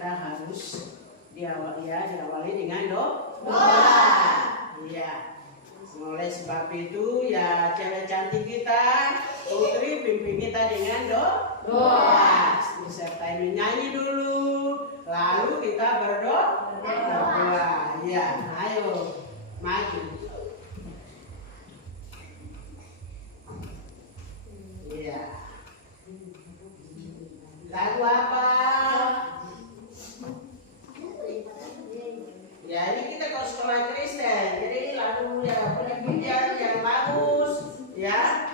kita harus diawali dengan doa. Iya. Oleh sebab itu ya cewek cantik kita, putri pimpin kita dengan doa. Disertai menyanyi dulu, lalu kita berdoa. Iya, ayo maju. Iya. Lagu apa? Ya ini kita kalau sekolah Kristen, jadi lagu ya pujian yang bagus, ya.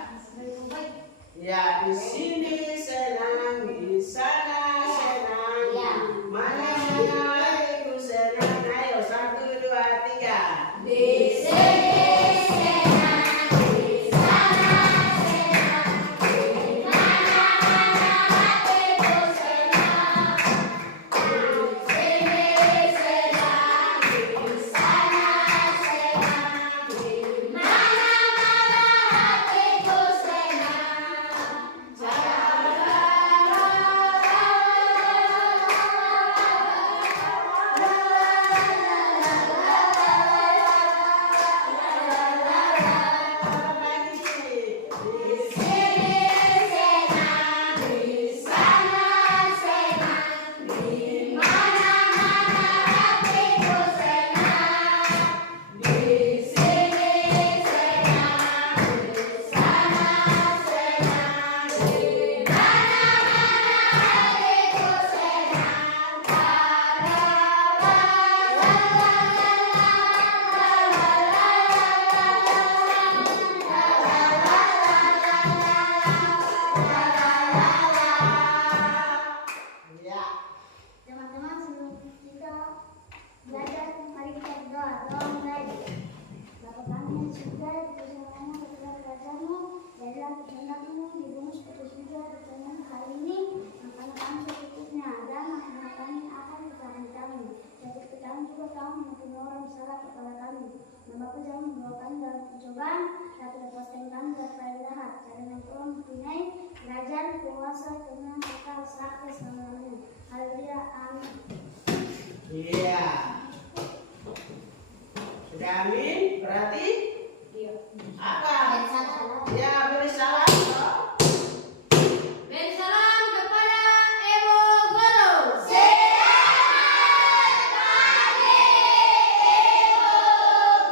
Ya di sini senang, di sana senang, mana itu senang. Ayo 1, 2, 3. Di sini. Iya. Sudah amin? Berarti? Iya. Apa? Ya, beri salam. Beri salam kepada Ibu Guru. Selamat pagi, Ibu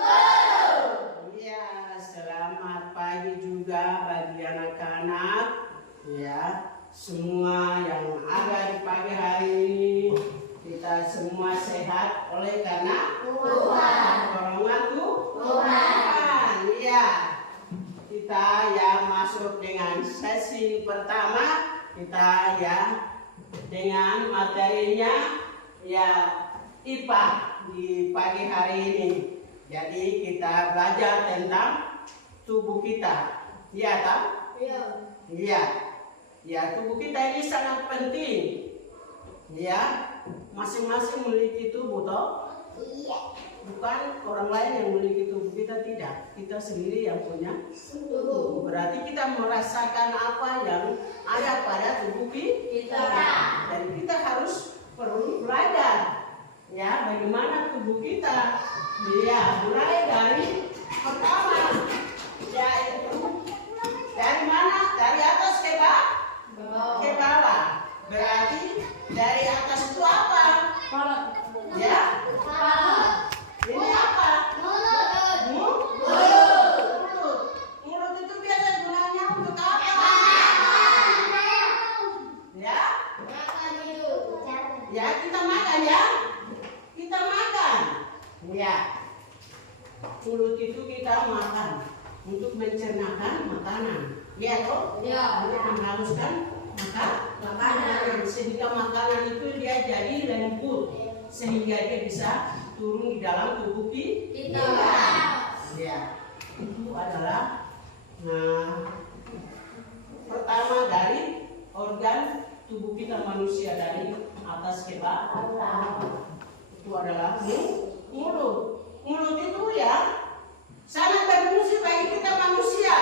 Guru. Iya, selamat pagi juga bagi anak-anak. Ya, semua yang ada di pagi hari ini. Kita semua sehat oleh karena Tuhan. Pertolongan Tuhan. Iya. Kita ya masuk dengan sesi pertama. Kita ya dengan materinya ya IPA di pagi hari ini. Jadi kita belajar tentang tubuh kita. Iya tak? Iya. Iya. Ya, tubuh kita ini sangat penting. Ya. Masing-masing memiliki tubuh toh? Iya. Bukan orang lain yang memiliki tubuh kita, tidak. Kita sendiri yang punya tubuh. Berarti kita merasakan apa yang ada pada tubuh kita. Dan kita harus perlu belajar ya bagaimana tubuh kita. Ya, mulai dari pertama yaitu dari mana? Dari atas ke bawah. Berarti dari atas itu apa? Ya? Ini apa? Mulut. Mulut itu biasa gunanya untuk apa? Ya? Ya, kita makan ya? Kita makan. Ya. Mulut itu kita makan untuk mencernakan makanan. Ya toh? Ya. Untuk menghaluskan makanan. Sehingga makanan itu dia jadi lembut. Sehingga dia bisa turun di dalam tubuh kita. Ya, itu adalah pertama dari organ tubuh kita manusia dari atas ke bawah. Itu adalah mulut. Mulut itu ya sangat berfungsi bagi kita manusia.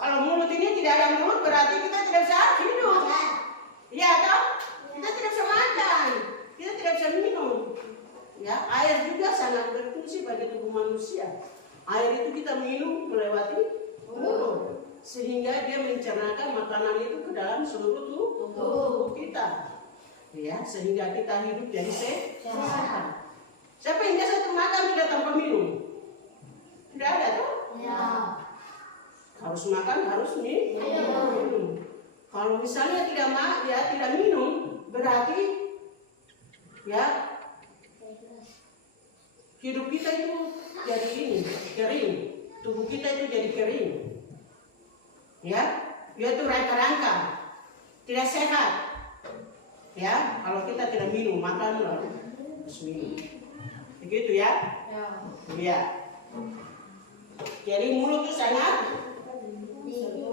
Kalau mulut ini tidak ada mulut berarti kita tidak bisa hidup. sangat berfungsi bagi tubuh manusia. Air itu kita minum melewati mulut, sehingga dia mencernakan makanan itu ke dalam seluruh tubuh kita. Ya, sehingga kita hidup jadi sehat. Siapa yang biasa itu makan tidak tanpa minum? Tidak ada tuh? Ya. Harus makan, harus minum. Kalau misalnya tidak minum, berarti ya hidup kita itu jadi kering. Tubuh kita itu jadi kering. Ya, dia itu rangka-rangka, tidak sehat. Ya, kalau kita tidak minum, makan lalu harus minum. Begitu ya? Ya. Jadi mulut itu sangat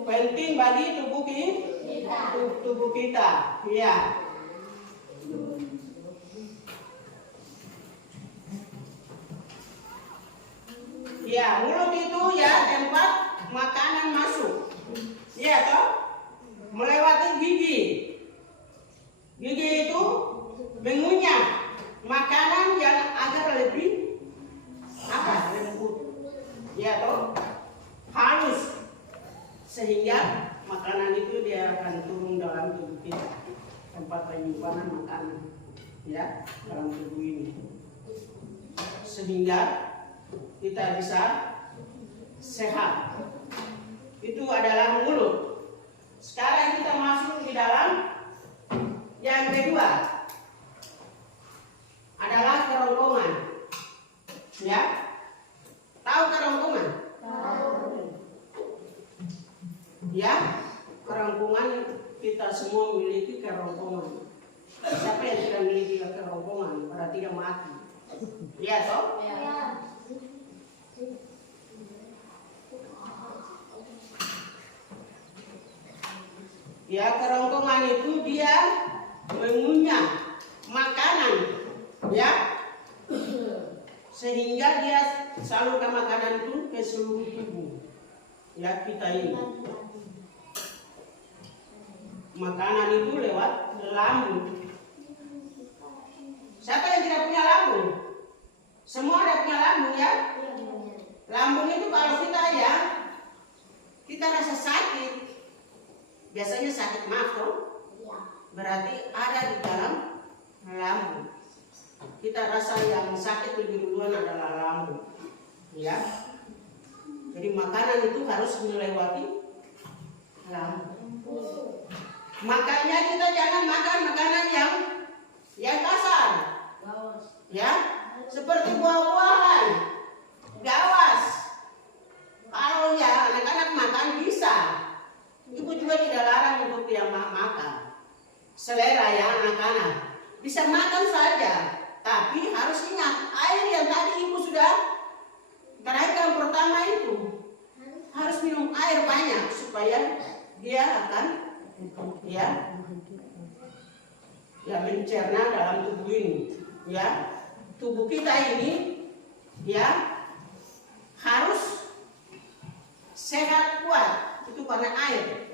penting bagi tubuh kita. Ya. Ya, mulut itu ya tempat makanan masuk. Ya toh? Melewati gigi. Gigi itu mengunyah makanan yang agar lebih lembut. Ya toh? Halus. Sehingga makanan itu dia akan turun dalam tubuh kita. Tempat penyimpanan makanan. Ya, dalam tubuh ini. Sehingga kita bisa sehat. Itu adalah mulut. Sekarang kita masuk di dalam yang kedua. Adalah kerongkongan. Ya. Tahu kerongkongan? Tahu. Ya. Kerongkongan kita semua memiliki kerongkongan. Siapa yang tidak memiliki kerongkongan berarti dia mati. Iya toh? Ya. Ya, kerongkongan itu dia mengunyah makanan, ya, sehingga dia salurkan makanan itu ke seluruh tubuh, ya kita ini. Makanan itu lewat lambung. Siapa yang tidak punya lambung? Semua ada punya lambung ya. Lambung itu kalau kita rasa sakit. Biasanya sakit mafo, berarti ada di dalam lambung. Kita rasa yang sakit lebih duluan adalah lambung, ya. Jadi makanan itu harus melewati lambung. Makanya kita jangan makan makanan yang kasar, ya, seperti buah-buahan, gawas. Kalau ya anak-anak makan bisa. Ibu juga tidak larang untuk dia makan. Selera ya anak-anak. Bisa makan saja. Tapi harus ingat, air yang tadi ibu sudah terangkan pertama itu. Harus minum air banyak supaya dia akan mencerna dalam tubuh ini. Ya, tubuh kita ini ya harus sehat kuat. Itu karena air,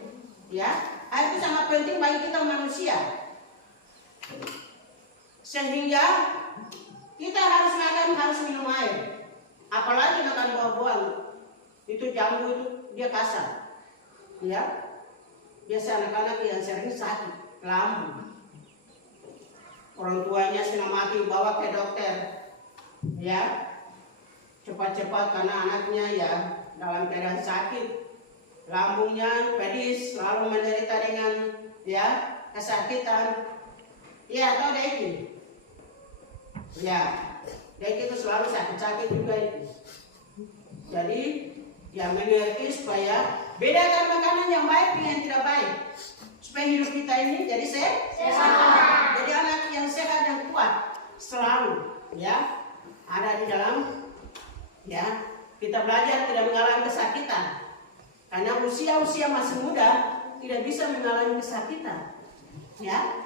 ya. Air itu sangat penting bagi kita manusia. Sehingga kita harus makan, harus minum air. Apalagi makan buah-buahan. Itu jambu itu dia kasar, ya. Biasa anak-anak yang sering sakit lambung. Orang tuanya sudah mati bawa ke dokter, ya. Cepat-cepat karena anaknya ya dalam keadaan sakit. Lambungnya pedis, selalu menderita dengan ya kesakitan. Ya, atau Deki. Ya, Deki itu selalu sakit-sakit juga itu. Jadi, ya mengerti supaya bedakan makanan yang baik dengan yang tidak baik. Supaya hidup kita ini jadi sehat. Jadi anak yang sehat dan kuat selalu ya ada di dalam ya kita belajar tidak mengalami kesakitan. Karena usia masih muda tidak bisa mengalami kesakitan, ya.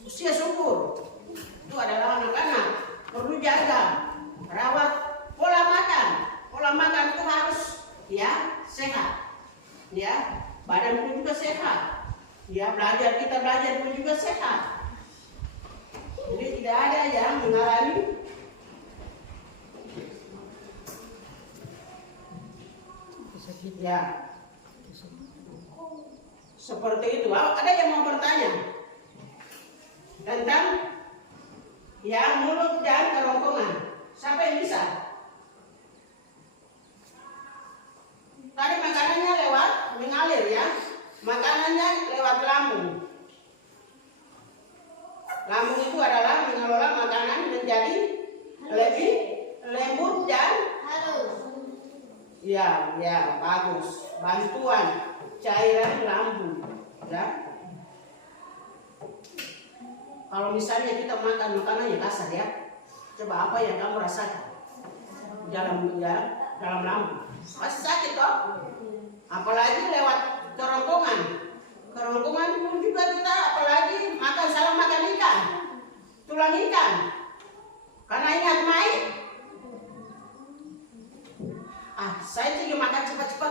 Usia subur itu adalah anak-anak perlu jaga, rawat pola makan. Pola makan itu harus ya sehat, ya. Badan pun juga sehat, ya. Kita belajar pun juga sehat. Jadi tidak ada yang mengalami Ya. Seperti itu. Ada yang mau bertanya tentang ya mulut dan kerongkongan? Siapa yang bisa? Tadi makanannya lewat mengalir ya. Makanannya lewat lambung. Lambung itu adalah mengelola makanan menjadi lebih lembut dan halus. ya, bagus. Bantuan cairan lambung, ya. Kalau misalnya kita makan makanannya kasar ya, coba apa yang kamu rasakan dalam lambung? Pasti sakit toh? Apalagi lewat kerongkongan. Kerongkongan pun juga kita apalagi salah makan ikan, tulang ikan. Karena ingat main. Saya juga makan cepat-cepat.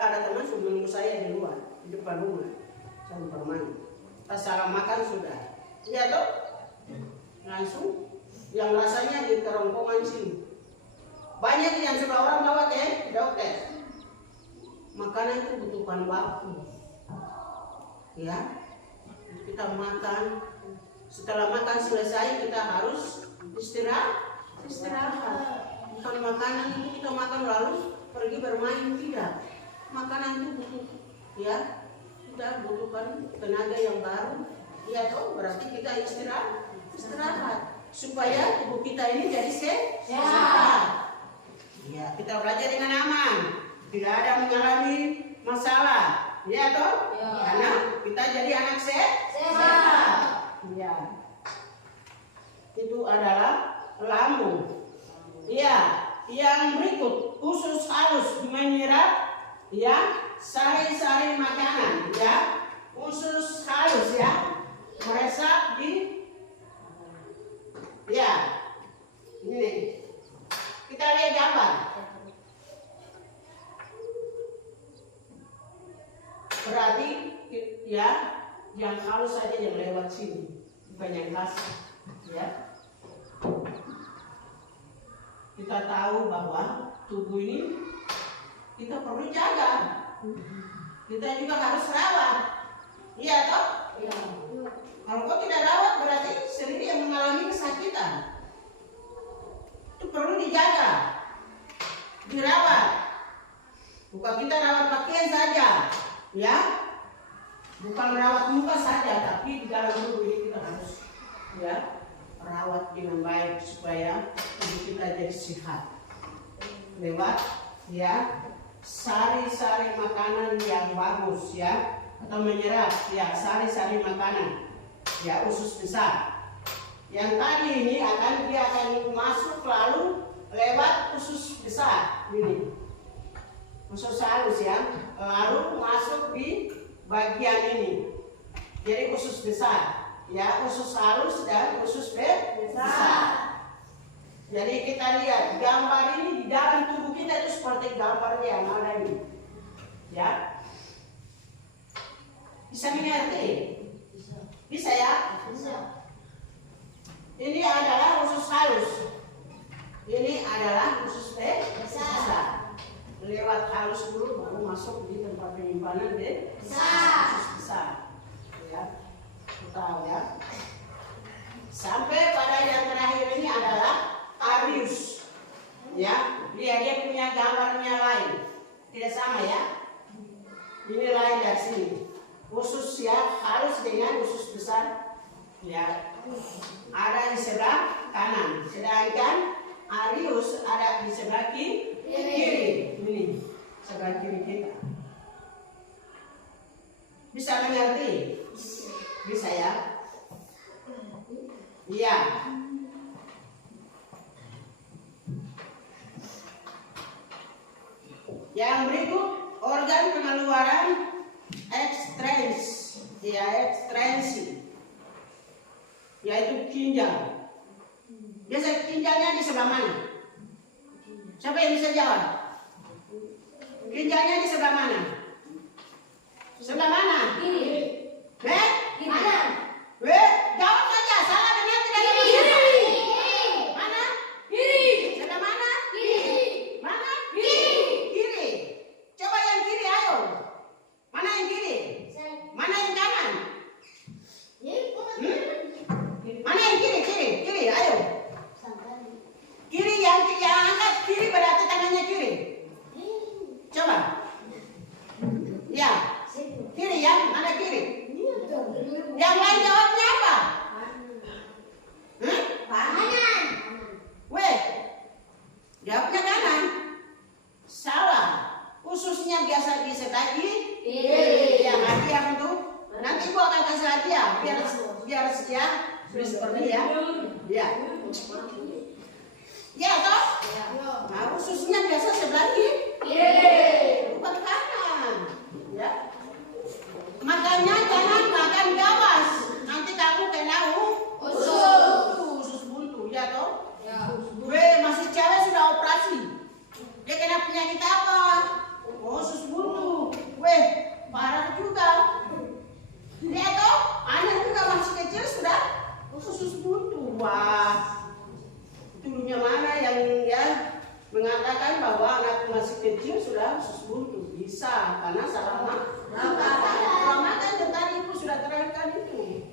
Ada teman sudah menunggu saya di luar, di depan rumah. Saya bermain. Pas salah makan sudah. Iya toh? Langsung yang rasanya di kerongkongan sini. Banyak yang sudah orang bawa ke dokter. Makanan itu butuhkan waktu. Ya. Kita makan. Setelah makan selesai kita harus istirahat. Bukan makanan itu kita makan lalu pergi bermain, tidak. Makanan itu butuh ya. Kita butuhkan tenaga yang baru. Ya toh, berarti kita istirahat supaya tubuh kita ini jadi sehat. Ya, kita belajar dengan aman, tidak ada mengalami masalah, ya toh? Ya. Karena kita jadi anak sehat. Ya. Itu adalah lambung. Ya, yang berikut usus halus menyerap ya sari-sari makanan, ya. Usus halus ya meresap di ya ini. Kita lihat gambar. Berarti ya yang halus saja yang lewat sini, bukan yang kasar. Ya. Kita tahu bahwa tubuh ini kita perlu jaga. Kita juga harus rawat. Iya toh? Ya. Kalau kau tidak rawat berarti sendiri yang mengalami kesakitan. Itu perlu dijaga, dirawat. Bukan kita rawat pakaian saja, ya. Bukan rawat muka saja, tapi di dalam tubuh ini kita harus, ya, rawat dengan baik supaya tubuh kita jadi sehat. Lewat, ya, sari-sari makanan yang bagus, ya, atau menyerap, ya, sari-sari makanan, ya, usus besar. Yang tadi ini dia akan masuk lalu lewat usus besar ini, usus halus ya, lalu masuk di bagian ini. Jadi usus besar, ya usus halus dan usus besar. Jadi kita lihat gambar ini di dalam tubuh kita itu seperti gambarnya yang ada ini, ya. Bisa mengerti? Bisa ya? Bisa. Ini adalah usus halus. Ini adalah usus besar. Lewat halus dulu baru masuk di tempat penyimpanan usus besar. Ya, tahu ya. Sampai pada yang terakhir ini adalah arius. Ya, dia punya gambarnya lain. Tidak sama ya. Ini lain dari sini. Usus ya halus dengan usus besar. Ya, ada di sebelah kanan, sedangkan arius ada di sebelah kiri. Ini sebelah kiri kita. Bisa mengerti? Bisa ya? Iya. Yang berikut organ pengeluaran ekstrensi, yaitu ginjal. Biasa ginjalnya di sebelah mana? Siapa yang bisa jawab? Ginjalnya di sebelah mana? Sebelah mana? Kiri. Mana? Jawab saja. Salah benar tidak ada masalah. Mana? Kiri. Sebelah mana? Kiri. Mana? Kiri. seperti ya. Ya. Ya toh? Nah, ususnya biasa sebelah kiri. Bukan kanan. Ya. Makanya jangan makan gawas. Nanti kamu kena usus buntu, ya toh? Gue masih cewek sudah operasi. Dia kena penyakit apa? Usus buntu. Weh, parah juga. Lihat toh, anak juga masih kecil sudah usus buntu. Wah, dulunya mana yang ya mengatakan bahwa anak masih kecil sudah usus buntu? Bisa, karena salah makan yang tadi ibu sudah terangkan itu.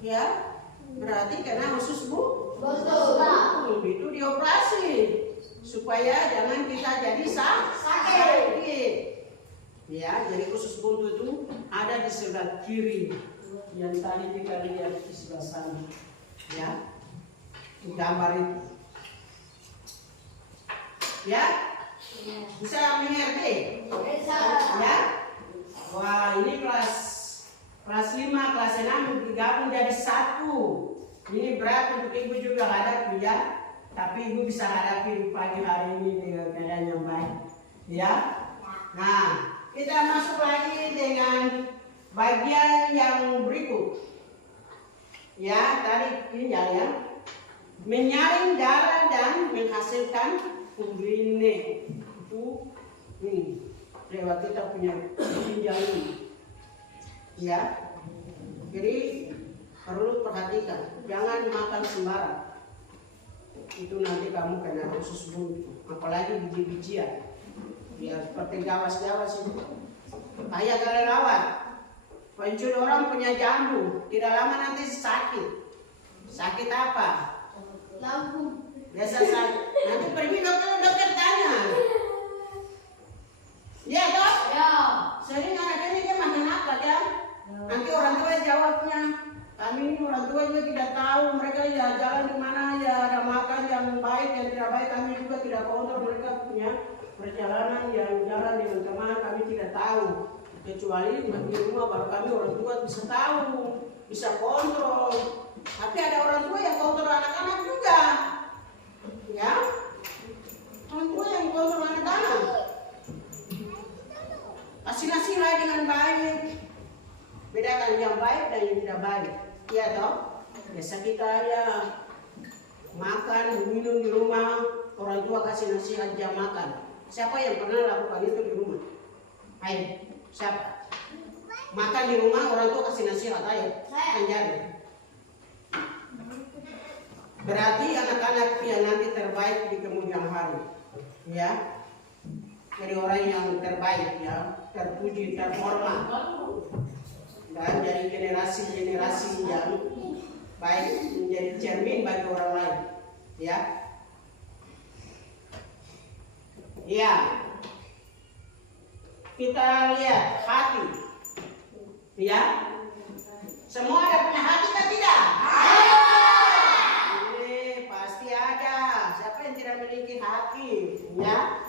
Ya, berarti karena usus buntu itu dioperasi supaya jangan kita jadi sakit. Ya, jadi usus buntu itu ada di sebelah kiri yang tadi kita lihat di sebelah sana. Ya, gambar itu. Ya, bisa mengerti? Ya. Wah, ini kelas 5, kelas 6 digabung jadi satu. Ini berat untuk ibu juga hadapi ya. Tapi ibu bisa hadapi pagi hari ini dengan keadaan yang baik. Ya. Nah, kita masuk lagi dengan bagian yang berikut. Ya, tadi ini ya. Menyaring darah dan menghasilkan urine. Itu ini lewat kita punya ginjal ini. Ya. Jadi perlu perhatikan, jangan makan sembarang. Itu nanti kamu kena usus buntu, apalagi biji-bijian. Ya seperti gawas-gawas itu. Ayah kelelawar. Pencuri orang punya jambu, tidak lama nanti sakit. Sakit apa? Lambung. Biasa sakit. Nanti pergi dokter tanya. Iya dok? Ya. Sering anak ini dia makan apa ya? Nanti orang tua jawabnya. Kami ini orang tua juga tidak tahu. Mereka ya jalan di mana ya ada makan yang baik yang tidak baik. Kami juga tidak kontrol. Mereka punya perjalanan yang jalan dengan teman. Kami tidak tahu. Kecuali di rumah baru kami orang tua bisa tahu, bisa kontrol. Tapi ada orang tua yang kontrol anak-anak juga. Ya, orang tua yang kontrol anak-anak. Kasih nasihat dengan baik. Bedakan yang baik dan yang tidak baik. Iya toh? Biasa kita ya makan, minum di rumah, orang tua kasih nasihat jam makan. Siapa yang pernah lakukan itu di rumah? Ayo, siapa? Makan di rumah, orang tua kasih nasihat, ayo, anjari. Berarti anak-anak yang nanti terbaik di kemudian hari. Ya. Jadi orang yang terbaik ya, terpuji, terhormat. Dan dari generasi-generasi yang baik menjadi cermin bagi orang lain. Ya. Ya. Kita lihat hati. Ya. Semua ada punya hati kan tidak? Pasti ada. Siapa yang tidak memiliki hati? Ya.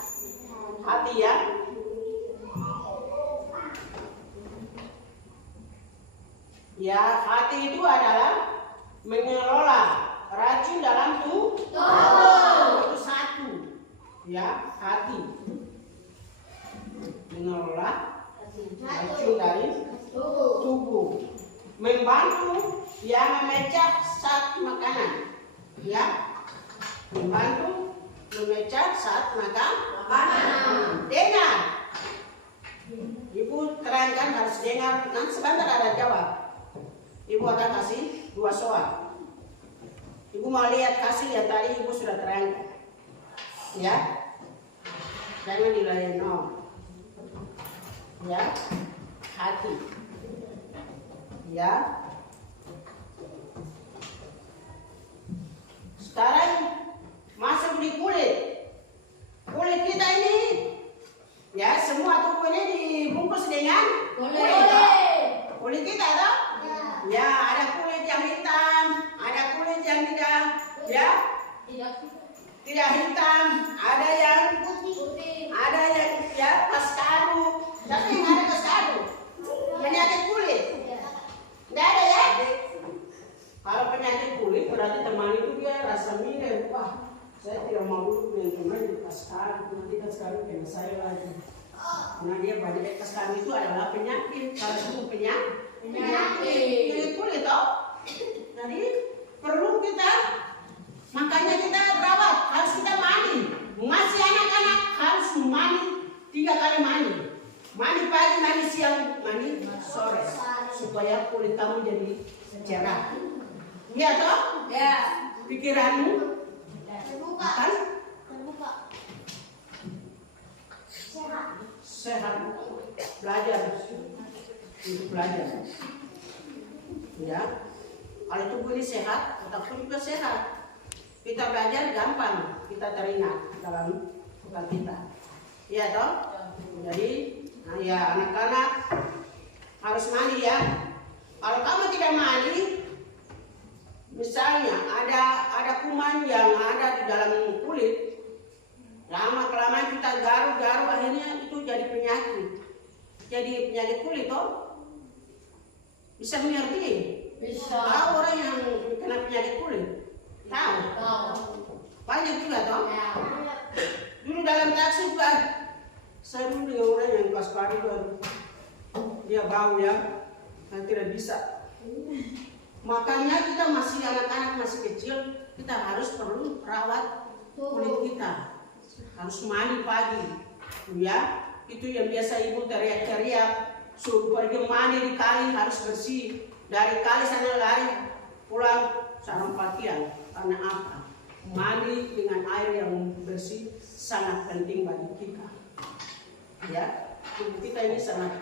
Hati ya. Ya, hati itu adalah mengelola racun dalam tubuh. Itu satu. Ya, hati. Mengelola racun dari tubuh. Membantu yang memecah zat makanan. Ya. Membantu memecah zat makanan. Dengar. Ibu terangkan harus dengar. Nanti sebentar ada jawab. Ibu akan kasih 2 soal. Ibu mau lihat hasil yang tadi ibu sudah terangkan. Ya. Jangan nilai 0. Ya. Hati. Ya. Sekarang masuk di kulit. Kulit kita ini ya semua tubuh ini dibungkus dengan kulit. Kulit kita toh? Ya, ada kulit yang hitam, ada kulit yang tidak hitam, ada yang putih, ada yang ya paskaru. Tapi yang ada paskaru penyakit kulit. Tidak ada ya? Kalau penyakit kulit berarti teman itu dia rasa minder. Wah, saya tidak mau duduk dengan teman di kas kami, nanti kas kami kena saya lagi. Karena dia banyak kas kami itu adalah penyakit. Kalau itu penyakit kulit toh. Jadi perlu kita, makanya kita berawat, harus kita mandi. Masih anak-anak harus mandi 3 kali mandi. Mandi pagi, mandi siang, mandi sore, supaya kulit kamu jadi cerah. Iya toh? Ya. Pikiranmu Terbuka. akan Terbuka. Sehat. sehat. Belajar untuk belajar. Ya. Kalau tubuh ini sehat, otak pun juga sehat. Kita belajar gampang, kita teringat dalam otak kita. Iya toh? Jadi, nah ya anak-anak harus mandi ya. Kalau kamu tidak mandi, misalnya ada kuman yang ada di dalam kulit, lama kelamaan kita garu-garu, akhirnya itu jadi penyakit. Jadi penyakit kulit toh. Bisa mengerti? Bisa. Tahu orang yang kena penyakit kulit? Tahu? Banyak juga toh. Ya. Dulu dalam taksi juga saya dulu dengan orang yang pas pagi baru dia bau ya, dan tidak bisa. Makanya kita masih anak-anak masih kecil, kita harus perlu rawat kulit kita. Harus mandi pagi, ya. Itu yang biasa ibu teriak-teriak, suruh pergi mandi di kali harus bersih. Dari kali sana lari pulang sarung pakaian. Karena apa? Mandi dengan air yang bersih sangat penting bagi kita. Ya, tubuh kita ini sangat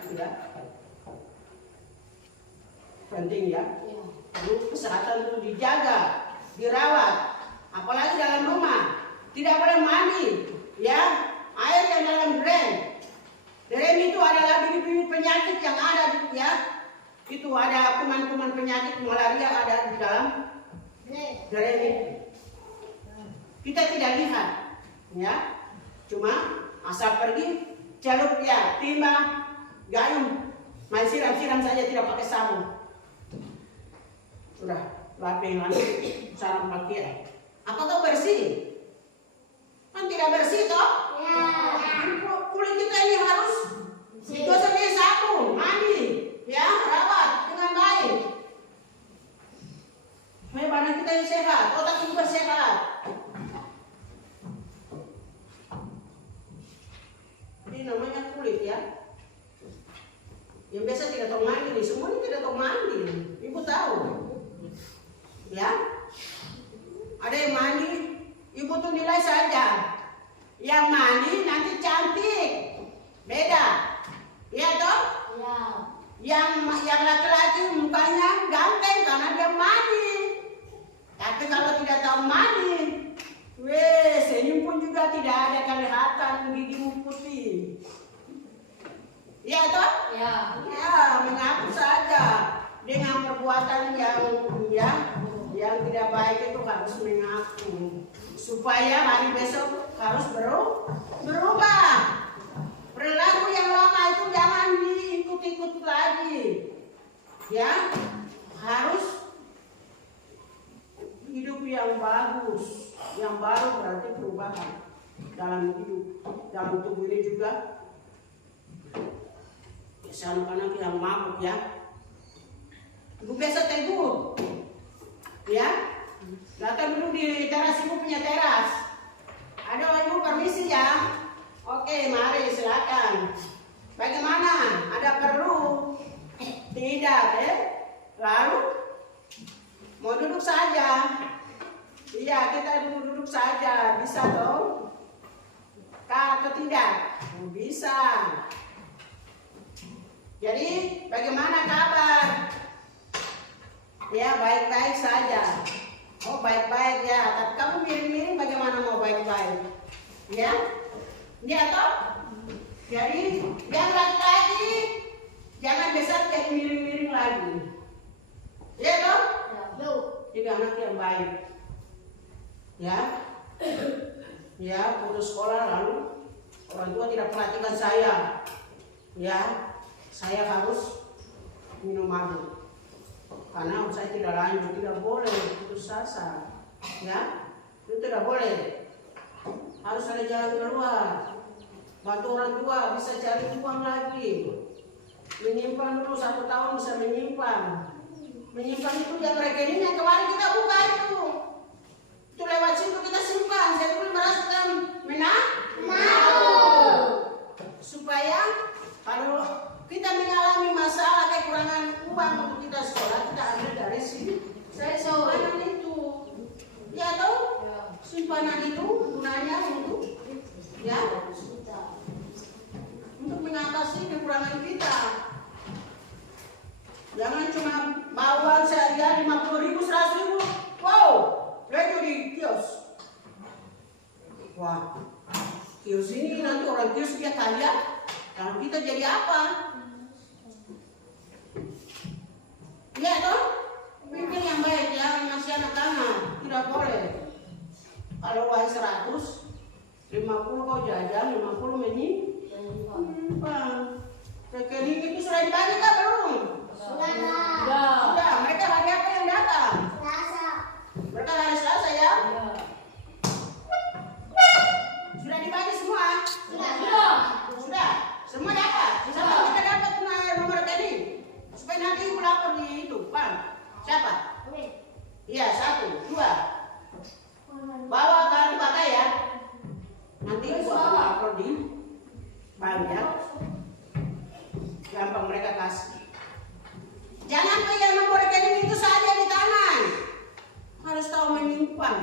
penting ya. Perlu kesehatan itu dijaga, dirawat. Apalagi dalam rumah, tidak boleh mandi. Ya, air yang dalam drain. Drain itu adalah bibit-bibit penyakit yang ada ya. Itu ada kuman-kuman penyakit malaria ada di dalam drain itu. Kita tidak lihat, ya. Cuma asal pergi celup ya, timba, gayung, main siram-siram saja tidak pakai sabun. Sudah, lapeng lagi, sarung pakaian. Apakah bersih? Kan tidak bersih toh? Ya. Kulit kita ini harus gosoknya sabun, mandi, ya, rawat dengan baik. Supaya badan kita ini sehat, otak juga sehat. Ini namanya kulit ya. Yang biasa tidak tahu mandi, semuanya tidak tahu mandi. Ibu tahu, ya. Ada yang mandi, ibu tuh nilai saja. Yang mandi nanti cantik, beda, ya toh? Ya. Yang laki-laki mukanya ganteng karena dia mandi. Tapi kalau tidak tahu mandi, senyum pun juga tidak ada kelihatan gigimu putih. Iya toh? Ya. Ya, mengaku saja dengan perbuatan yang tidak baik itu harus mengaku supaya hari besok harus berubah. Perilaku yang lama itu jangan diikut-ikut lagi. Ya, harus hidup yang bagus, yang baru berarti perubahan dalam hidup, dalam tubuh ini juga. Biasa anak-anak yang mabuk ya, ibu biasa tegur, ya. Datang dulu di teras, ibu punya teras. Aduh ibu permisi ya. Oke, mari silakan. Bagaimana? Ada perlu? Tidak, Lalu mau duduk saja. Iya, kita duduk saja. Bisa dong? Kak atau tidak? Bisa. Jadi, bagaimana kabar? Ya, baik-baik saja. Oh, baik-baik ya. Tapi kamu miring-miring bagaimana mau baik-baik? Ya? Ya toh? Jadi, yang laki-laki jangan besar jadi miring-miring lagi. Ya toh? Ya. Jadi anak yang baik. Ya. Ya, putus sekolah lalu orang tua tidak perhatikan saya. Ya, saya harus minum mabuk. Karena saya tidak lanjut, tidak boleh putus asa, ya, itu tidak boleh. Harus ada jalan keluar. Bantu orang tua bisa cari uang lagi. Menyimpan dulu 1 tahun bisa menyimpan. Menyimpan itu yang rekening yang kemarin kita buka itu. Itu lewat situ kita simpan. Saya pun merasa supaya kalau kita mengalami masalah kekurangan uang untuk kita sekolah, kita ambil dari sini. Saya simpanan itu, ya tahu? Simpanan itu gunanya untuk, ya, untuk mengatasi kekurangan kita. Jangan cuma bawaan seharian 50.000, 100.000. Wow, itu di kios. Wah, kios ini nanti orang kios dia kaya. Kalau kita jadi apa? Ya toh, pimpin yang baik ya, masih anak-anak, tidak boleh. Kalau uang 100, 50 kau jajan, 50 menyimpan. Rekening itu sudah dibagi kah belum? Sudah. Mereka hari apa yang datang? Selasa. Mereka hari Selasa ya? Sudah dibagi semua? Sudah. Semua dapat. Sampai kita dapat nomor rekening. Supaya nanti ibu lapor di itu, Bang. Siapa? Iya, 1, 2. Bawa kartu pakai ya. Nanti ibu akan lapor di bank ya. Gampang mereka kasih. Jangan pegang nomor rekening itu saja di tangan. Harus tahu menyimpan.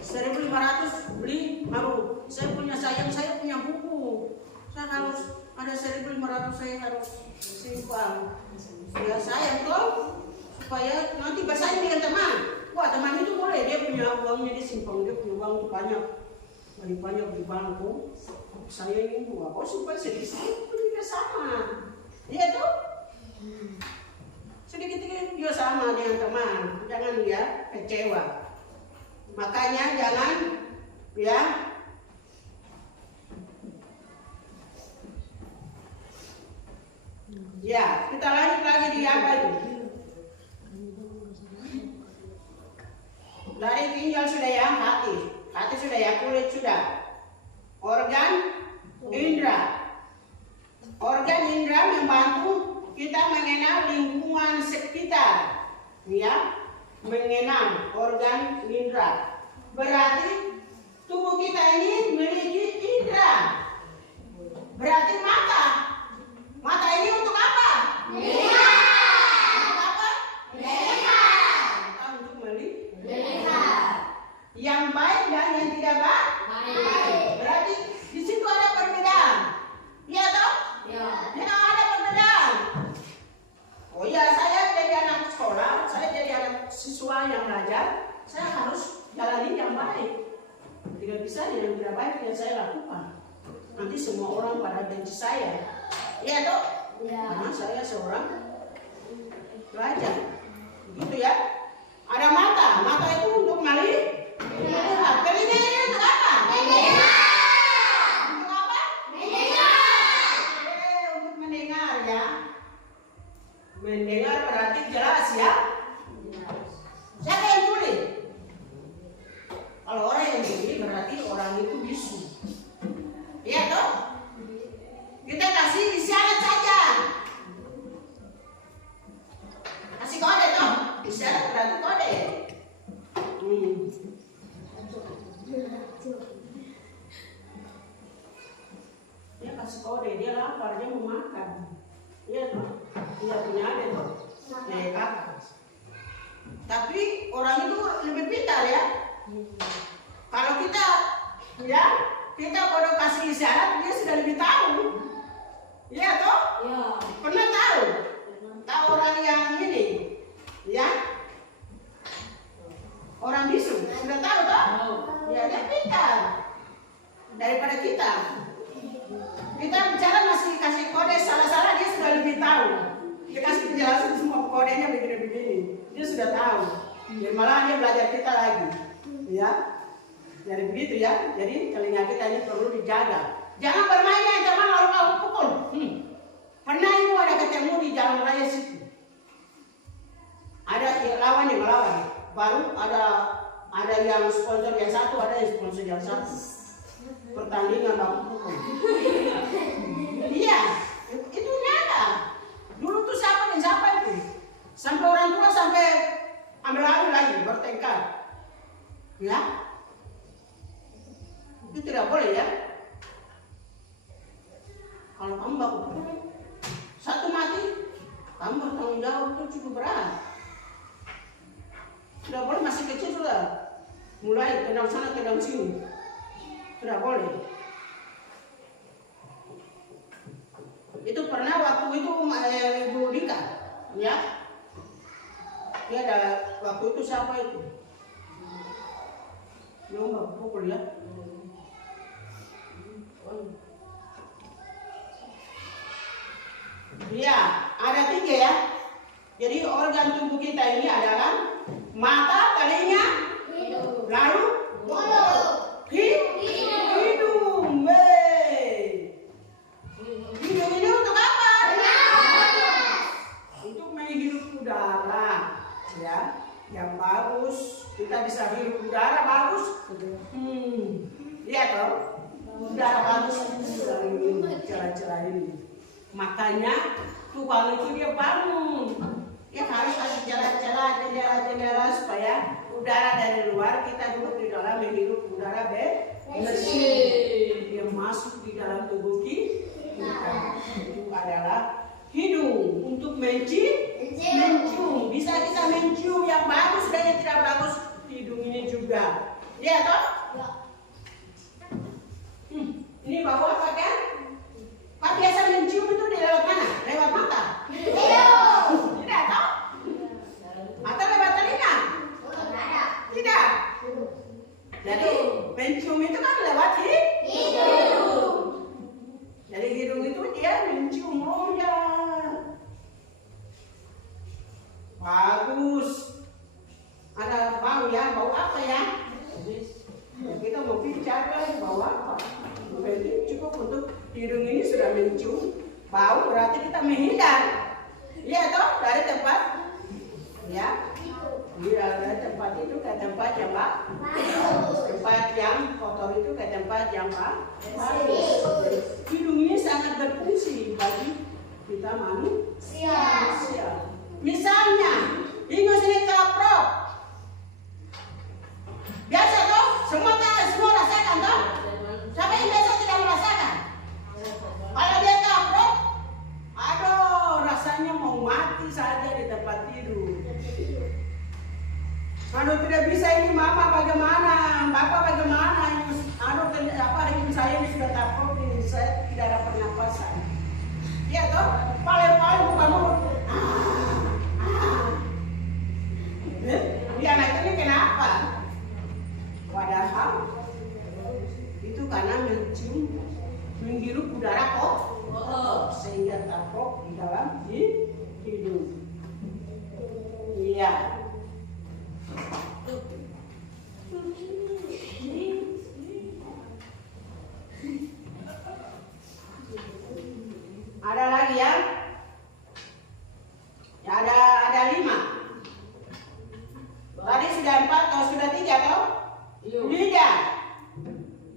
1.500 beli baru. Saya punya buku. Saya harus ada 1.500 saya harus simpan. Ya sayang toh, supaya nanti bersaing dengan teman. Wah teman itu boleh, dia punya uangnya dia simpan, dia punya uang banyak, lebih banyak di bangku. Saya ini kok simpan sedikit juga sama. Iya tuh, sedikit juga sama dengan teman. Jangan ya kecewa. Makanya jangan ya. Ya, kita lanjut lagi di apa itu? Dari ginjal sudah ya, hati sudah ya, kulit sudah. Organ indera membantu kita mengenal lingkungan sekitar, ya, mengenal organ indera. Berarti tubuh kita ini memiliki indera. Berarti mata ini untuk apa? Untuk apa? Untuk melihat. Yang baik dan yang tidak baik. Berarti di situ ada perbedaan. Iya toh? Ya. Memang ada perbedaan. Oh iya, saya jadi anak sekolah, saya jadi anak siswa yang belajar, saya harus jalani yang baik. Tidak bisa yang tidak baik yang saya lakukan. Nanti semua orang pada benci saya. Iya toh? Ya. Karena saya seorang pelajar. Begitu ya. Ada mata itu untuk melihat. Telinga ini untuk apa? Untuk apa? Untuk mendengar ya. Mendengar berarti jelas ya. Siapa yang tuli? Kalau orang yang tuli berarti orang itu bisu. Iya toh? Kita kasih isyarat saja. Kasih kode toh? Isyarat berarti kode. Dia kasih kode, dia lapar, dia mau makan. Iya toh? Dia punya ada toh? Ya kakak. Tapi orang itu lebih pintar ya. Kalau kita kalau kasih isyarat dia sudah lebih tahu. Iya toh? Ya. Pernah tahu? Tahu orang yang ini, ya? Orang bisu sudah tahu toh? Ya dia pintar daripada kita. Kita bicara masih kasih kode salah-salah dia sudah lebih tahu. Dia kasih penjelasan semua kodenya begini-begini. Dia sudah tahu. Jadi malah dia belajar kita lagi, ya? Jadi begitu ya. Jadi telinga kita ini perlu dijaga. Jangan bermain dengan teman lalu kau pukul. Pernah ibu ada ketemu di jalan raya situ. Ada lawan yang melawan. Baru ada yang sponsor yang satu, ada yang sponsor yang satu. Pertandingan baku pukul. Iya, itu nyata. Dulu tuh siapa dan siapa itu? Sampai orang tua sampai ambil lagi bertengkar. Ya, itu tidak boleh ya. Kalau kamu baku pukul, satu mati, kamu bertanggung jawab, itu cukup berat. Tidak boleh, masih kecil sudah mulai tendang sana tendang sini. Tidak boleh. Itu pernah waktu itu Ibu Dika, ya. Dia ada waktu itu siapa itu? Dia nggak pukul ya. Iya, ada 3 ya. Jadi organ tubuh kita ini adalah mata, telinga, lalu Mulut. hidung. Hidung ini untuk apa? Untuk menghirup udara, ya, yang bagus. Kita bisa hirup udara bagus. Lihat toh, udara bagus dari celah-celah ini. Makanya tukang itu dia bangun. Ya harus ada celah-celah, jendela-jendela supaya udara dari luar kita duduk di dalam menghirup udara bersih. Dia masuk di dalam tubuh kita. Itu adalah hidung untuk mencium. Bisa kita mencium yang bagus dan yang tidak bagus. Hidung ini juga. Lihat toh? Ini bau apa kan? Pak biasa mencium itu di lewat mana? Lewat mata? Tidak toh? Atau lewat telinga? Tidak. Jadi mencium itu kan lewat hidung. Jadi hidung itu dia mencium, oh ya. Bagus. Ada bau ya, bau apa ya? Kita mau bicara bau apa? Berarti cukup untuk hidung ini sudah mencium bau, berarti kita menghindar. Iya toh, dari tempat, ya. Iya, dari tempat itu ke tempat yang bagus. Tempat yang kotor itu ke tempat yang bagus. Hidung ini sangat berfungsi bagi kita manusia. Misalnya, hidung sini kaprok. Biasa toh, semua rasakan toh. Siapa yang biasa tidak merasakan? Kalau dia kaprok, aduh rasanya mau mati saja di tempat tidur. Aduh tidak bisa ini mama bagaimana, bapak bagaimana? Aduh hidung saya ini sudah kaprok, ini saya tidak ada pernapasan. Iya toh, paling buka mulut. Dia anak ini kenapa? Padahal itu karena menghirup udara kotor sehingga taprok di dalam hidung. Iya. Ada lagi ya? Ya ada 5. Tadi sudah 4 atau sudah 3 toh? Lidah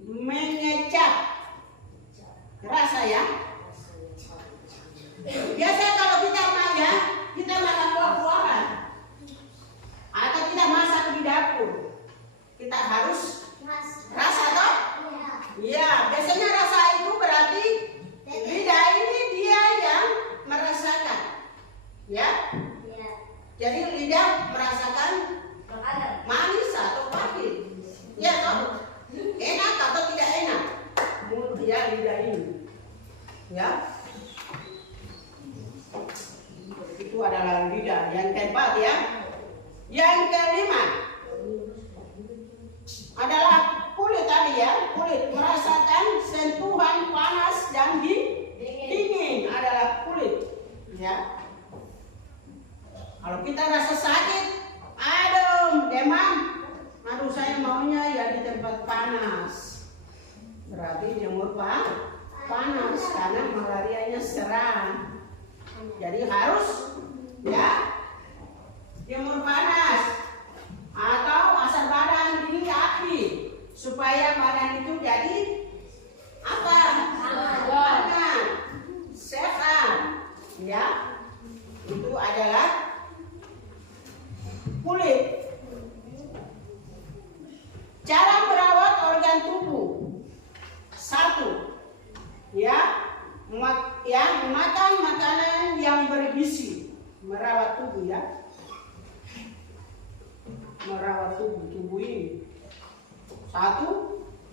mengecap rasa ya. Biasa kalau kita makan buah-buahan atau kita masak di dapur, kita harus rasa toh? Iya, biasanya rasa itu berarti lidah ini dia yang merasakan, ya. Jadi lidah merasakan manis atau pahit, ya toh? Enak atau tidak enak? Mulut dia lidah ini, ya. Itu adalah lidah. Yang keempat ya. Yang kelima adalah kulit tadi ya. Kulit merasakan sentuhan panas dan dingin adalah kulit, ya. Kalau kita rasa sakit, aduh demam, aduh saya maunya ya di tempat panas. Berarti jemur panas karena malarianya serang. Jadi harus ya jemur panas atau asam badan di api supaya badan itu jadi apa? Hangat, sehat. Ya, itu adalah kulit. Cara merawat organ tubuh. 1. Ya, makan makanan yang bergizi. Merawat tubuh ya. Merawat tubuh ini. 1.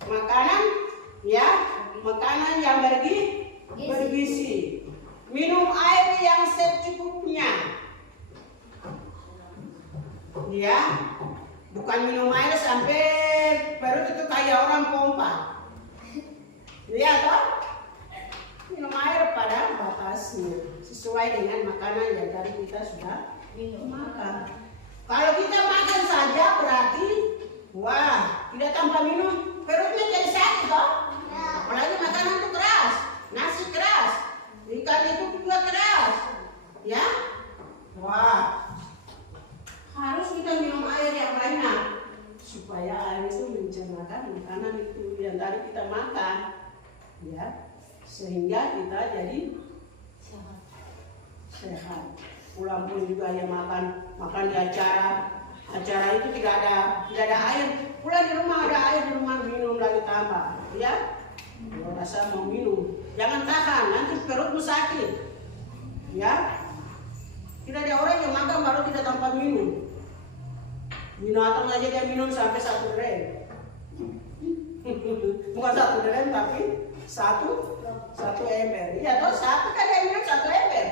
Makanan yang bergizi. Minum air yang secukupnya. Ya, bukan minum air sampai perut itu kayak orang pompa. Ya toh? Minum air pada batasnya sesuai dengan makanan yang tadi kita sudah makan. Kalau kita makan saja berarti tidak tanpa minum perutnya jadi sakit toh? Apalagi makanan itu keras, nasi keras, ikan itu juga keras. Ya? Harus kita minum air yang banyak supaya air itu mencernakan makanan itu yang tadi kita makan. Ya, sehingga kita jadi sehat. Pulang pun juga yang makan di acara itu tidak ada air. Pulang di rumah ada air di rumah, minum lagi tambah. Ya, kalau rasa mau minum, jangan tahan, nanti perutmu sakit. Ya, tidak ada orang yang makan baru tidak tanpa minum. Binatang aja dia minum sampai 1 rem. Bukan 1 rem tapi 1 ember. Iya toh, 1 kan dia minum 1 ember.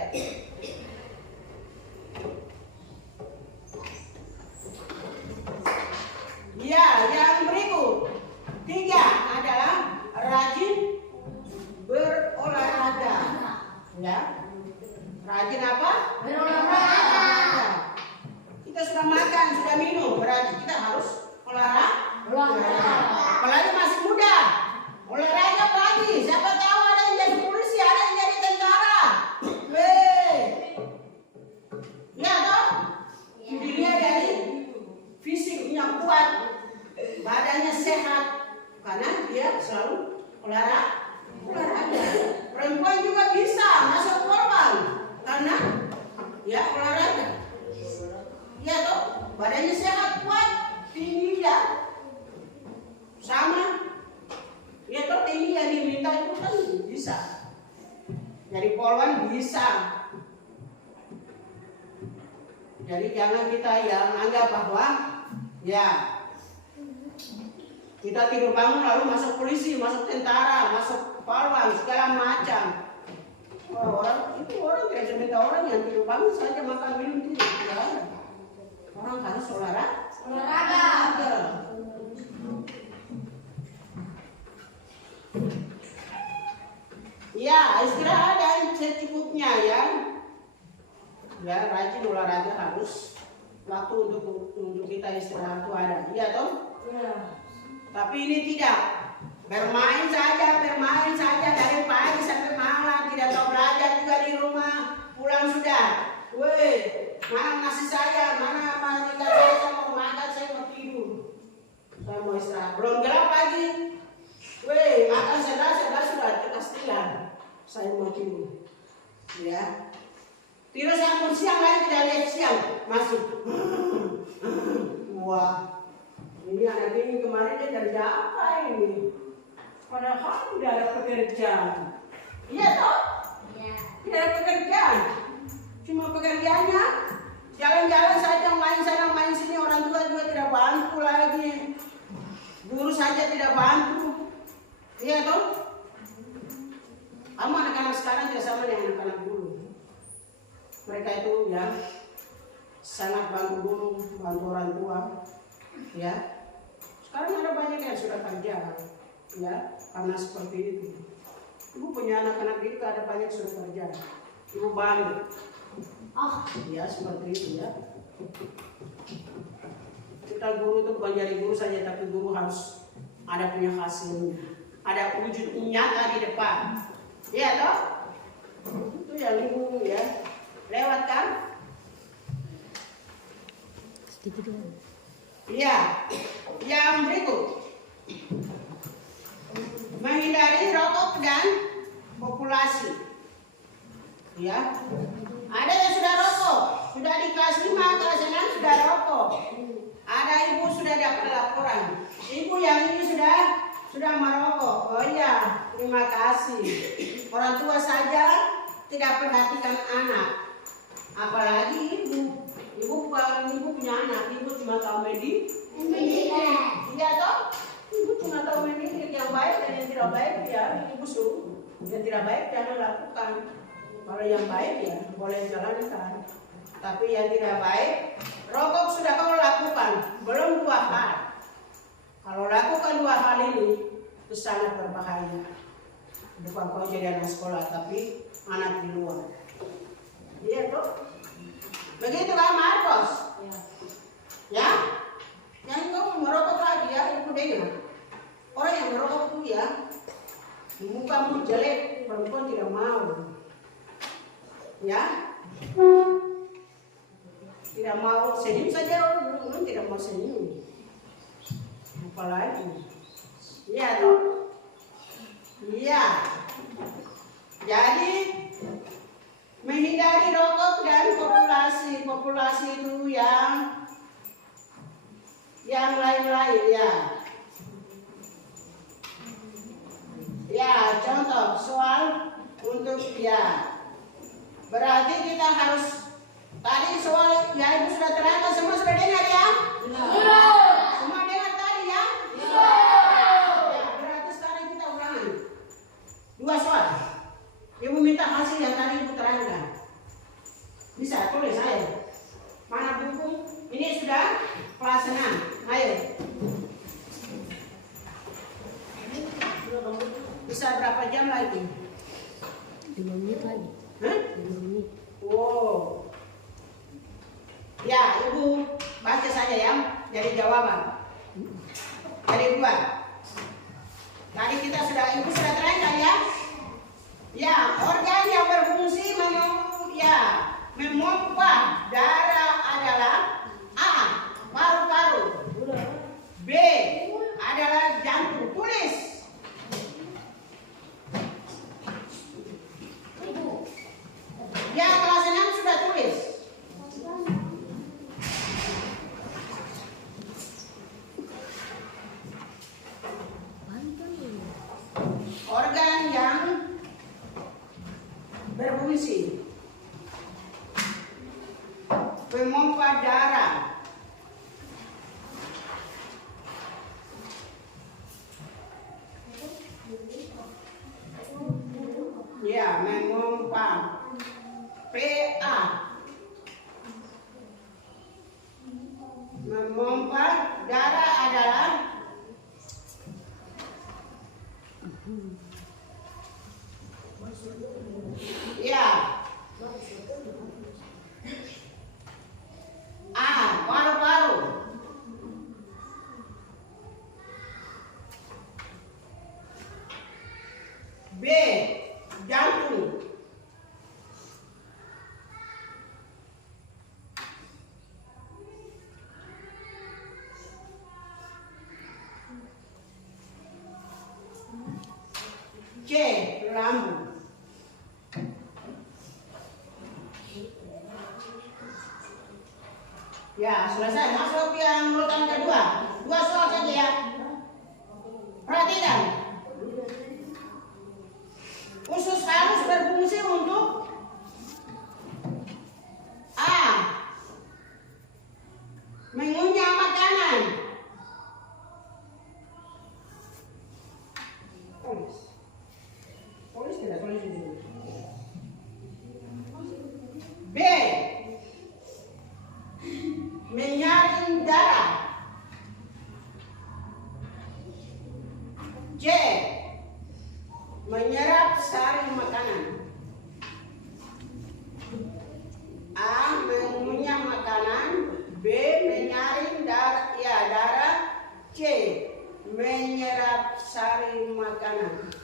Ya, yang berikut 3 adalah rajin berolahraga. Ya, rajin apa? Berolahraga. Kita sudah makan, sudah minum, berarti kita harus olahraga. Apalagi masih muda, olahraga pagi. Siapa tahu ada yang jadi polisi, ada yang jadi tentara. Ya toh? Dilihat dari fisiknya kuat, badannya sehat, karena dia selalu olahraga. Perempuan juga bisa masuk korban karena ya olahraga. Ya toh, badannya sehat, kuat, tinggi ya, sama. Ya toh, tinggi yang diminta itu kan bisa. Jadi polwan bisa. Jadi jangan kita yang anggap bahwa ya kita tidur bangun lalu masuk polisi, masuk tentara, masuk polwan, segala macam. Orang tidak seminta orang yang tidur bangun saja makan minum tidak ada. Orang harus olahraga. Ya, istirahat dan secukupnya ya. Ya, rajin olahraga harus. Waktu untuk kita istirahat itu ada. Iya toh? Ya. Tapi ini tidak. Bermain saja dari pagi sampai malam, tidak tahu belajar juga di rumah. Pulang sudah. Mana nasi saya, mana ikan saya mau makan, saya mau tidur, saya mau istirahat. Belum gelap pagi, makan sedah sudah kepastian, saya mau tidur. Ya, tidur sampai siang lagi tidak lihat siang, masuk. Wah, ini anak ini kemarin dia kerja apa ini? Padahal tidak ada pekerjaan. Iya toh? Iya. Tidak ada pekerjaan. Cuma pekerjaannya jalan-jalan saja, main sana main sini, orang tua juga tidak bantu lagi, guru saja tidak bantu. Iya toh? Kamu anak-anak sekarang tidak sama dengan anak-anak dulu. Mereka itu ya sangat bantu guru, bantu orang tua. Ya, sekarang ada banyak yang sudah kerja, ya karena seperti itu. Ibu punya anak-anak itu ada banyak sudah kerja. Ibu bangga. Ya seperti itu ya. Kita guru itu bukan jadi guru saja, tapi guru harus ada punya hasilnya, ada wujud nyata di depan. Iya toh? Itu yang ibu ya lewat kan? Iya. Yang berikut. Menghindari rokok dan populasi. Ya. Ada yang sudah rokok, sudah di kelas 5, kelas 6 sudah rokok. Ada ibu sudah dapat laporan. Ibu yang ini sudah merokok. Oh iya, terima kasih. Orang tua saja tidak perhatikan anak. Apalagi ibu. Ibu punya anak, ibu cuma tahu mendidik. Iya toh? Ibu cuma tahu mendidik yang baik dan yang tidak baik ya ibu suruh. Yang tidak baik jangan lakukan. Kalau yang baik ya boleh jalankan. Tapi yang tidak baik, rokok sudah kau lakukan, belum 2 hal. Kalau lakukan 2 hal ini, itu sangat berbahaya. Bukan kau jadi anak sekolah, tapi anak di luar. Iya toh? Begitu kan Marcos? Ya? Yang kau merokok lagi ya, ibu dengar. Orang yang merokok itu ya, mukamu jelek, perempuan tidak mau. Ya? Tidak mau senyum saja, orang tidak mau senyum. Apalagi? Iya toh? Iya. Jadi menghindari rokok dan populasi itu yang lain-lain ya. Ya, contoh soal untuk ya. Berarti kita harus tadi soal ya ibu sudah terangkan semua sudah dengar ya? Semua dengar tadi ya? Ya, berarti sekarang kita ulangan. 2 soal. Ibu minta hasil yang tadi ibu terangkan. Bisa tulis ayo. Mana buku? Ini sudah kelas 6. Ayo. Bisa berapa jam lagi? 5 menit lagi. Hah? 5 menit. Oh. Ya, ibu baca saja ya. Jadi jawaban. Jadi 2. Tadi ibu sudah terangkan ya. Ya, organ yang berfungsi memompa darah adalah A. Paru-paru. B. Adalah jantung. Tulis. Ya, kelas 6 sudah tulis. Organ yang berfungsi memompa darah. Ya, memompa. PA. Memompa darah adalah ya. A. Paru-paru. B. Jantung. C. Lambung. Ya, selesai. Masuk yang urutan kedua. 2 soal saja ya. Perhatikan. Usus halus berfungsi untuk A. Mengunyah makanan. Tulis tidak tulis dulu. B. Menyaring darah. C. Menyerap sari makanan. A. Mengunyah makanan. B. Menyaring darah. C. Menyerap sari makanan.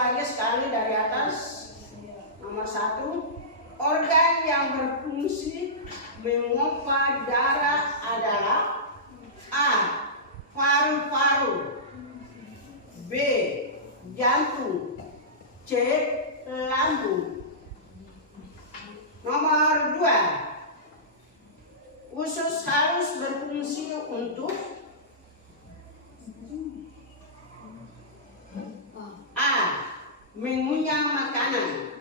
lagi sekali dari atas. Nomor 1, organ yang berfungsi memompa darah adalah A. Paru-paru, B. Jantung, C. Lambung. Nomor 2, usus halus berfungsi untuk A. Mengunyah makanan,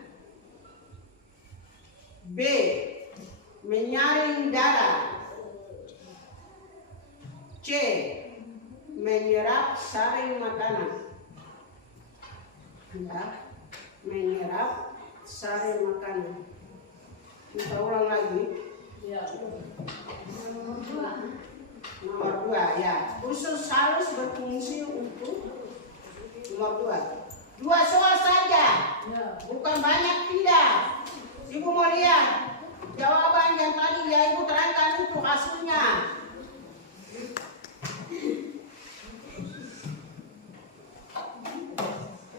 B. Menyaring darah, C. Menyerap sari makanan. Ya, menyerap sari makanan. Kita ulang lagi. Nomor 2 ya. Usus halus berfungsi untuk nomor 2. 2 soal saja. Bukan banyak, tidak. Ibu mau lihat jawaban yang tadi ya Ibu terangkan itu hasilnya.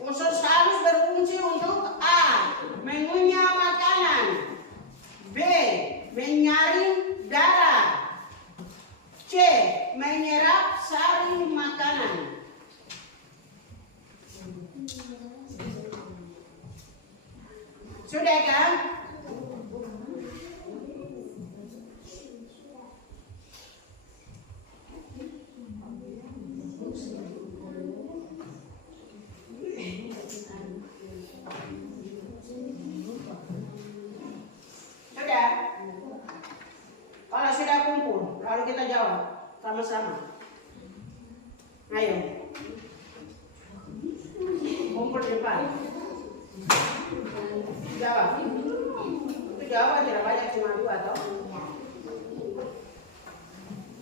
Usus halus berfungsi untuk A. Mengunyah makanan, B. Menyaring darah, C. Menyerap sari makanan. Sudah kan? Sudah? Kalau sudah kumpul, lalu kita jawab sama-sama. Ayo. Kumpul di depan. Jawab. Itu jawaban tidak banyak, cuma 2 toh.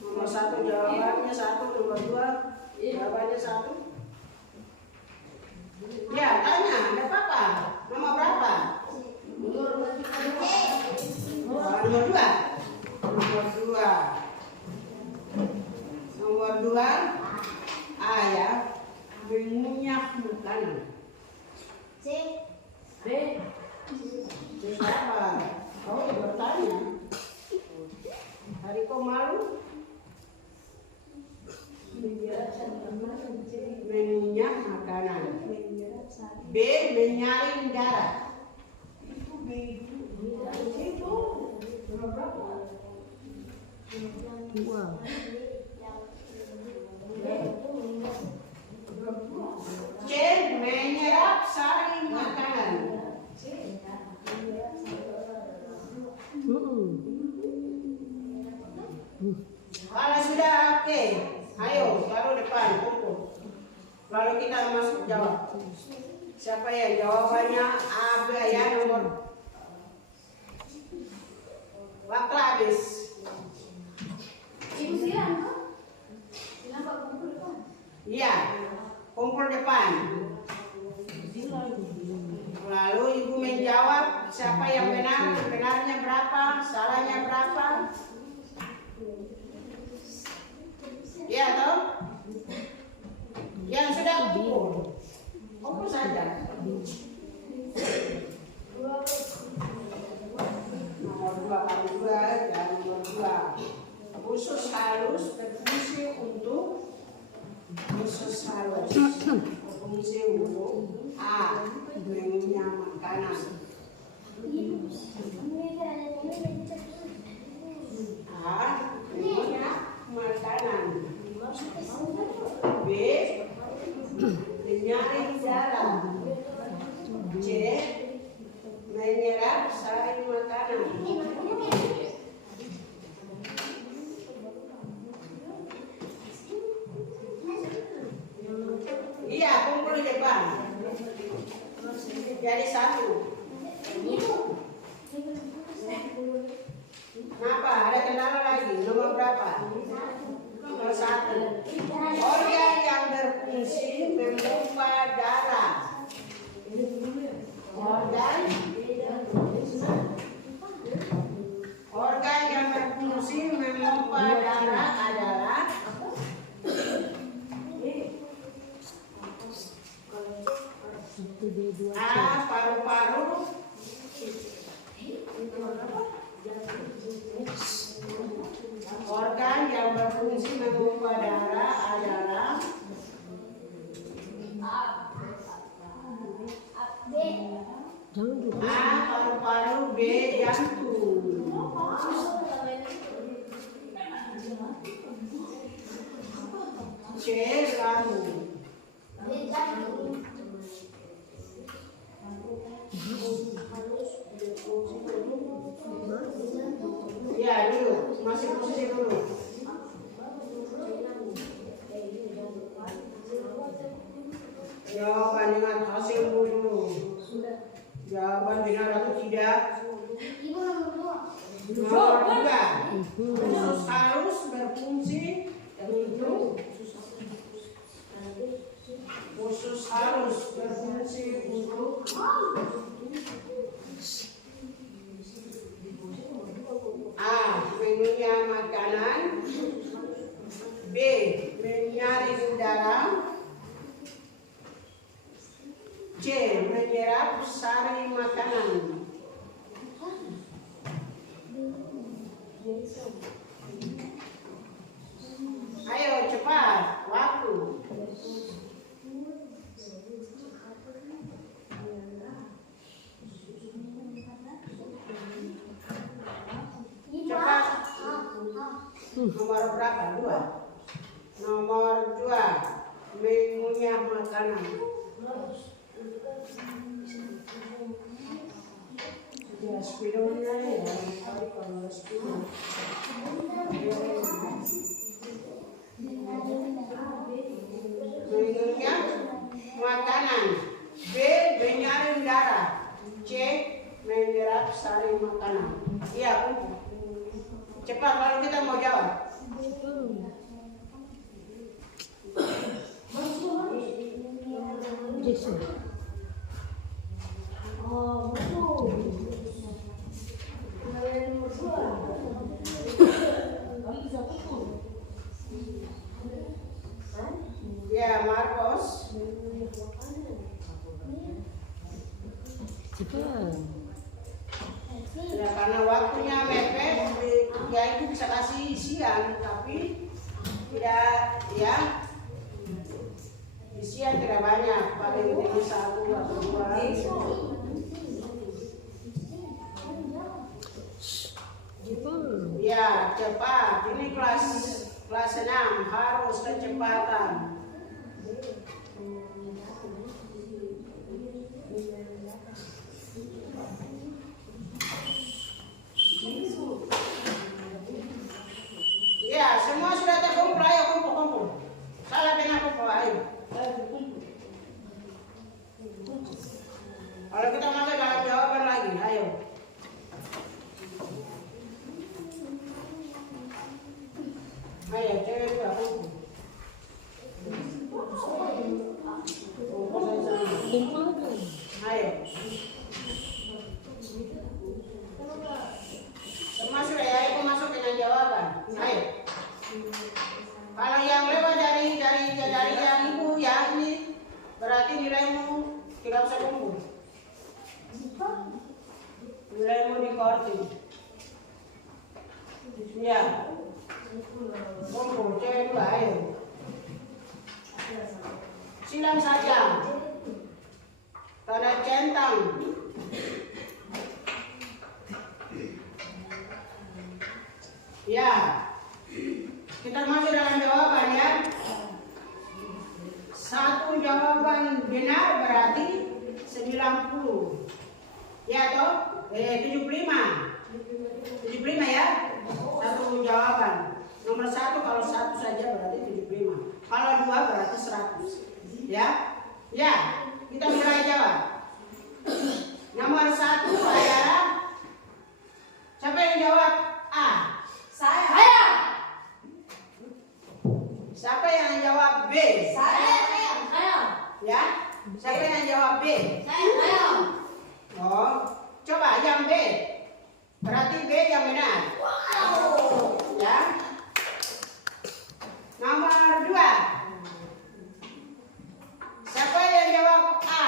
Nomor 1 jawabannya 1, nomor 2 jawabannya 1. Ya, tanya, ada apa-apa? Nomor berapa? Nomor 2. Nomor 2. Nomor 2 A ya. Mengunyah makanan. C. B. Siapa? Kau bertanya. Hari kau malu? Mengunyah makanan. B. Menyaring darah. Itu B. Itu berapa? Wow. C. Menyerap sari makanan. Kalau sudah oke, ayo taruh depan kumpul. Lalu kita masuk jawab. Siapa yang jawabannya A, B ya, nomor. Waktu habis. Ibu silang kok? Silang kok kumpul depan? Iya, kumpul depan. Lalu ibu menjawab siapa yang benar, benarnya berapa, salahnya berapa. Iya toh? Yang sudah kumpul, kumpul saja. Nomor 2 kali 2 dan nomor 2. Usus halus berfungsi untuk usus halus berfungsi untuk A. Mengunyah makanan, A. Mengunyah makanan, B. Menyaring darah, C. Menyerap sari makanan. Iya, kumpul di depan. Jadi 1. Kenapa? Ada kendala lagi? Nomor berapa? Nomor 1. Organ yang berfungsi memompa darah. Organ yang berfungsi memompa darah adalah B2C. A. Paru-paru. Organ yang berfungsi memompa darah adalah Jangan dulu. A. Paru-paru. B. Jantung. C. Lambung. Ya dulu, masih posisi dulu. Jawaban dengan hasil dulu. Jawaban benar atau tidak? Nomor 2. Usus halus berfungsi untuk usus halus berfungsi untuk A. Mengunyah makanan. B. Menyaring darah. C. Menyerap sari makanan. Ayo cepat, waktu. Cepat. Nomor berapa? 2. Nomor 2. Mengunyah makanan. Ya, spidolnya ya. Kalau spidol. Mengunyah makanan. B. Menyaring darah. C. Menyerap sari makanan. Iya, cepat kalau kita mau jawab. Jason. Ya, Marcos. Cepat. Ya, karena waktunya mepet, ya itu bisa kasih isian, tapi tidak, ya isian tidak banyak, paling ini 1 atau 2. Ya, cepat. Ini kelas 6 harus kecepatan. Ya, semua sudah terkumpul. Ayo kumpul. Salah pena kumpul, ayo. Kalau kita masuk dalam jawaban lagi, ayo. Ayo, cewek juga kumpul. Ayo. Semua sudah ya, aku masuk dengan jawaban. Ayo. Kalau yang lewat dari yang ibu ya ini berarti nilaimu tidak usah kumpul. Nilaimu dikorting. Ya. Kumpul, cewek dua, ayo. Silam saja. Tanda centang. Ya. Kita masuk dalam jawaban ya. 1 jawaban benar berarti 90. Ya toh? 75. 75 ya. 1 jawaban. Nomor 1 kalau 1 saja berarti 75. Kalau 2 berarti 100. Ya. Ya. Kita mulai jawab. Nomor 1 adalah siapa yang jawab A? Saya. Siapa yang jawab B? Saya. Ya? Siapa yang jawab B? Saya. Oh, coba yang B. Berarti B yang benar. Ya. Nomor 2. Siapa yang jawab A?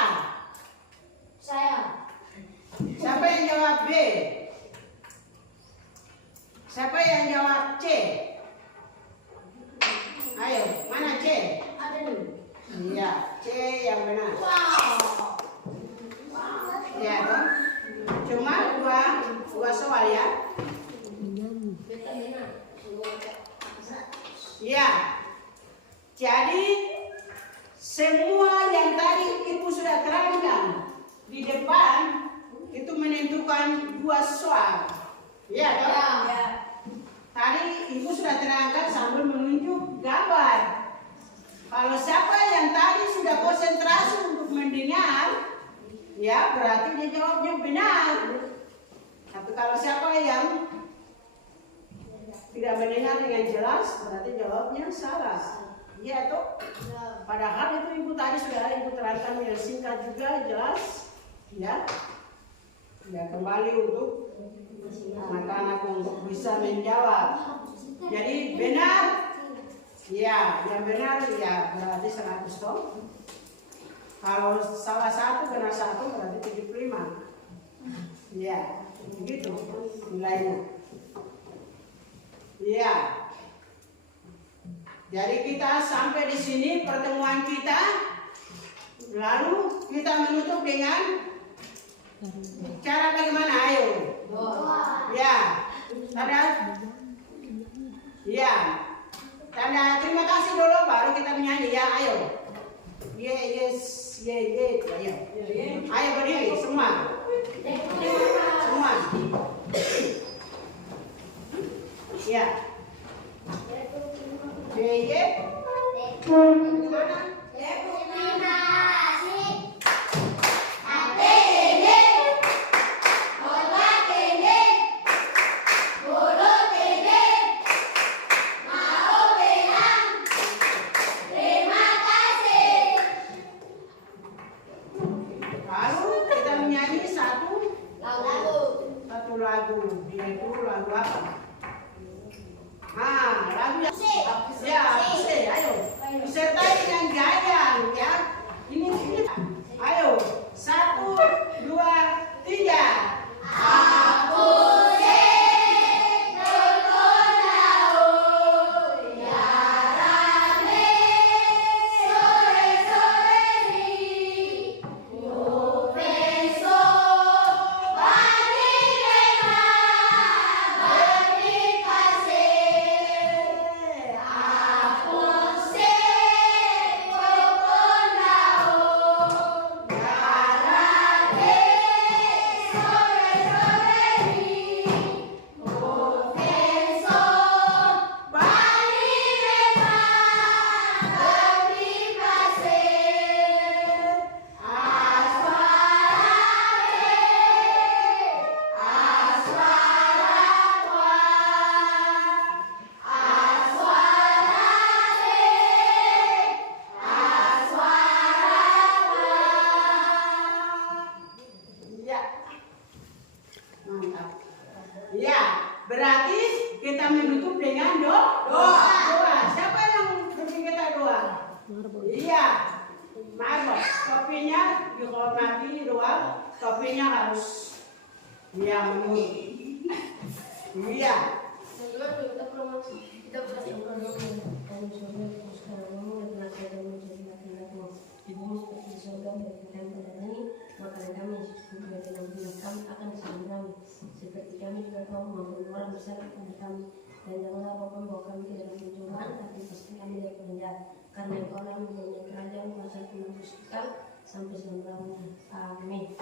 dua soal. Ya, toh? Tadi ibu sudah terangkan sambil menunjuk gambar. Kalau siapa yang tadi sudah konsentrasi untuk mendengar, ya berarti dia jawabnya benar. Tapi kalau siapa yang tidak mendengar dengan jelas, berarti jawabnya salah. Iya toh? Padahal itu ibu tadi sudah ibu terangkan yang singkat juga jelas, ya. Ya kembali untuk anak-anak untuk bisa menjawab. Jadi benar, ya yang benar ya berarti 100 toh. Kalau salah satu kena 1 berarti 75. Ya, begitu nilainya. Ya. Jadi kita sampai di sini pertemuan kita. Lalu kita menutup dengan cara bagaimana? Ayo. Ya. Tanda. Ya. Tanda terima kasih dulu baru kita menyanyi ya. Ayo. Yes. Ayo. Ayo berdiri semua. Semua. Ya. Bagaimana? Lalu kita menyanyi satu lagu, yaitu lagu apa? Lagu yang ya, ayo disertai dengan gaya ya. Ini ayo 1, 2, 3. Aku berarti kita menutup dengan doa. Siapa yang berpikir kita doa? Iya, marbot. Kopinya dihormati doa. Kopinya harus menurut. Iya. Makanan kami juga dalam hidup kami akan disambut kami, seperti kami juga telah mengampuni orang besar kepada kami, dan janganlah Bapa membawa kami ke dalam pencobaan, tapi pastikan kami dari penjahat, karena Engkau lah mempunyai kerajaan kuasa penebus kekal sampai selama-lamanya. Amin.